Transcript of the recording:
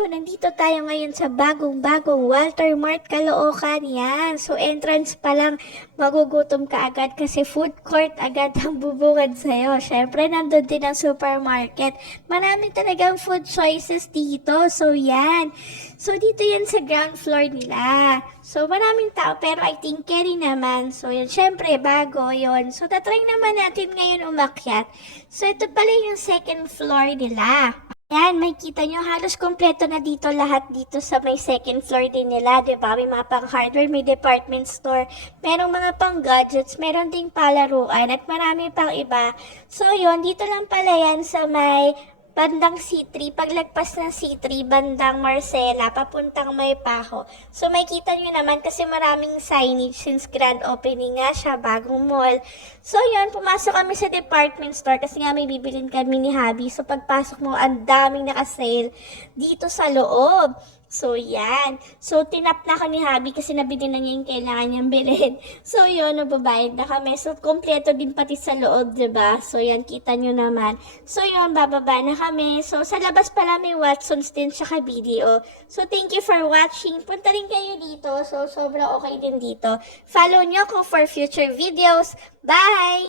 So, nandito tayo ngayon sa bagong-bagong Walter Mart Caloocan. Yan. So, entrance pa lang, magugutom ka agad kasi food court agad ang bubungad sa'yo. Syempre, nandun din ang supermarket. Marami talagang food choices dito. So, yan. So, dito yan sa ground floor nila. So, maraming tao, pero I think carry naman. So, yun, syempre, bago yon. So, tatry naman natin ngayon umakyat. So, ito pala yung second floor nila. Yan, may kita nyo, halos kompleto na dito lahat dito sa may second floor din nila, diba? May mga pang hardware, may department store, merong mga pang gadgets, meron ding palaruan, at marami pang iba. So, yun, dito lang pala yan sa may bandang C3, paglagpas ng C3, bandang Marcela, papuntang May Paho. So, may kita nyo naman kasi maraming signage since grand opening nga siya, bagong mall. So, yun, pumasok kami sa department store kasi nga may bibilin kami ni Habi. So, pagpasok mo, ang daming nakasale dito sa loob. So, yan. So, tinap na ako ni Habi kasi nabili na niya yung kailangan niyang bilhin. So, yun, nababayad na kami. So, kompleto din pati sa loob, diba? So, yan, kita nyo naman. So, yun, bababa na kami. So, sa labas pala may Watsons din tsaka BDO. So, thank you for watching. Punta rin kayo dito. So, sobrang okay din dito. Follow nyo ko for future videos. Bye!